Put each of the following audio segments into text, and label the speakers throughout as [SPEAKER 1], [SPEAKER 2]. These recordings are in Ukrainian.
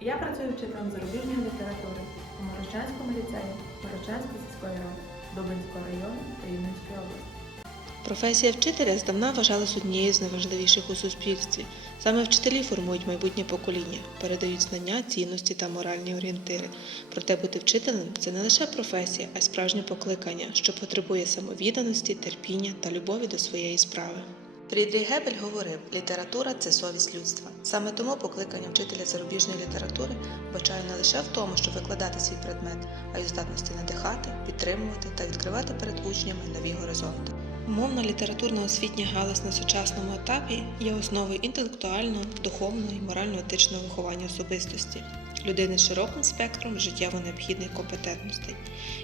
[SPEAKER 1] Я працюю вчителем зарубіжної літератури у Марочанському ліцеї Марочанської сільської ради Дубинського району Рівненської області.
[SPEAKER 2] Професія вчителя здавна вважалась однією з найважливіших у суспільстві. Саме вчителі формують майбутнє покоління, передають знання, цінності та моральні орієнтири. Проте бути вчителем це не лише професія, а й справжнє покликання, що потребує самовідданості, терпіння та любові до своєї справи. Фрідріх Гебель говорив: література це совість людства. Саме тому покликання вчителя зарубіжної літератури бачаю не лише в тому, щоб викладати свій предмет, а й у здатності надихати, підтримувати та відкривати перед учнями нові горизонти. Мовна літературна освітня галузь на сучасному етапі є основою інтелектуального, духовного і морально-етичного виховання особистості, людини з широким спектром життєво необхідних компетентностей.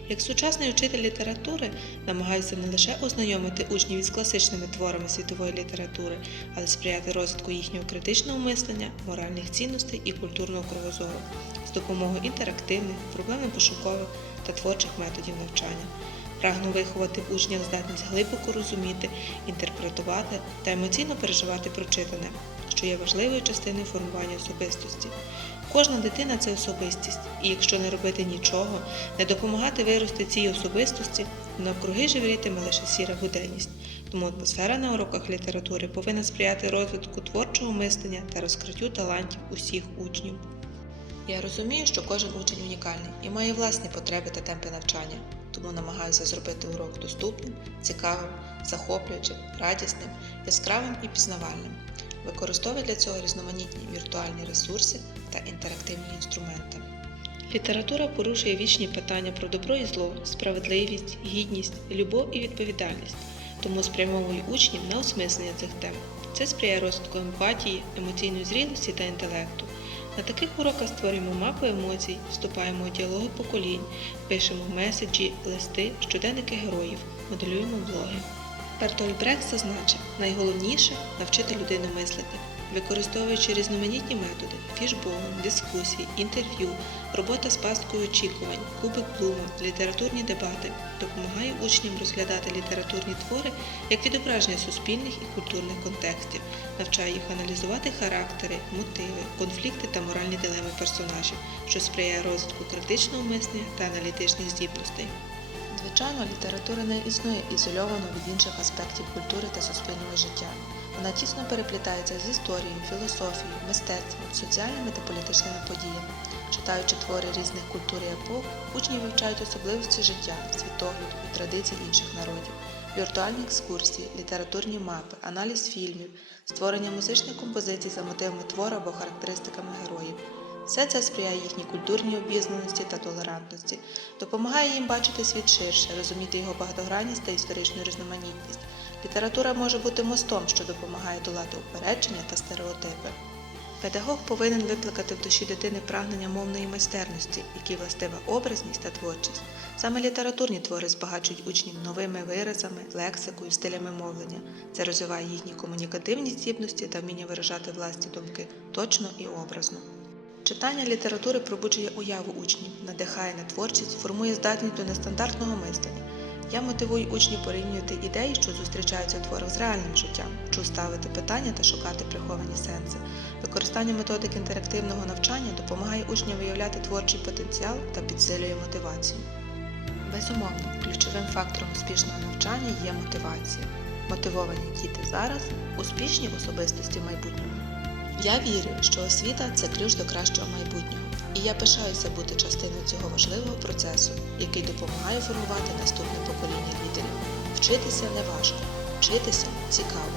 [SPEAKER 2] Як сучасний вчитель літератури намагаюся не лише ознайомити учнів із класичними творами світової літератури, але сприяти розвитку їхнього критичного мислення, моральних цінностей і культурного кровозору з допомогою інтерактивних, проблемно-пошукових та творчих методів навчання. Прагну виховати в учнях здатність глибоко розуміти, інтерпретувати та емоційно переживати прочитане, що є важливою частиною формування особистості. Кожна дитина це особистість, і якщо не робити нічого, не допомагати вирости цій особистості, навкруги живрітиме лише сіра буденність. Тому атмосфера на уроках літератури повинна сприяти розвитку творчого мислення та розкриттю талантів усіх учнів. Я розумію, що кожен учень унікальний і має власні потреби та темпи навчання, тому намагаюся зробити урок доступним, цікавим, захоплюючим, радісним, яскравим і пізнавальним. Використовую для цього різноманітні віртуальні ресурси та інтерактивні інструменти. Література порушує вічні питання про добро і зло, справедливість, гідність, любов і відповідальність, тому спрямовую учнів на осмислення цих тем. Це сприяє розвитку емпатії, емоційної зрілості та інтелекту. На таких уроках створюємо мапу емоцій, вступаємо у діалоги поколінь, пишемо меседжі, листи, щоденники героїв, моделюємо блоги. Бертоль Брехт зазначив, найголовніше навчити людину мислити, використовуючи різноманітні методи фішболом, дискусії, інтерв'ю, робота з пасткою очікувань, кубик Блума, літературні дебати допомагає учням розглядати літературні твори як відображення суспільних і культурних контекстів, навчає їх аналізувати характери, мотиви, конфлікти та моральні дилеми персонажів, що сприяє розвитку критичного мислення та аналітичних здібностей. Звичайно, література не існує ізольовано від інших аспектів культури та суспільного життя. Вона тісно переплітається з історією, філософією, мистецтвом, соціальними та політичними подіями. Читаючи твори різних культур і епох, учні вивчають особливості життя, світогляду і традицій інших народів, віртуальні екскурсії, літературні мапи, аналіз фільмів, створення музичних композицій за мотивами твору або характеристиками героїв. Все це сприяє їхній культурній обізнаності та толерантності, допомагає їм бачити світ ширше, розуміти його багатогранність та історичну різноманітність. Література може бути мостом, що допомагає долати упередження та стереотипи. Педагог повинен викликати в душі дитини прагнення мовної майстерності, які властива образність та творчість. Саме літературні твори збагачують учнів новими виразами, лексикою, стилями мовлення. Це розвиває їхні комунікативні здібності та вміння виражати власні думки точно і образно. Читання літератури пробуджує уяву учнів, надихає на творчість, формує здатність до нестандартного мислення. Я мотивую учнів порівнювати ідеї, що зустрічаються у творах з реальним життям, вчу ставити питання та шукати приховані сенси. Використання методик інтерактивного навчання допомагає учням виявляти творчий потенціал та підсилює мотивацію. Безумовно, ключовим фактором успішного навчання є мотивація. Мотивовані діти зараз успішні особистості в майбутньому. Я вірю, що освіта це ключ до кращого майбутнього, і я пишаюся бути частиною цього важливого процесу, який допомагає формувати наступне покоління лідерів. Вчитися не важко, вчитися цікаво.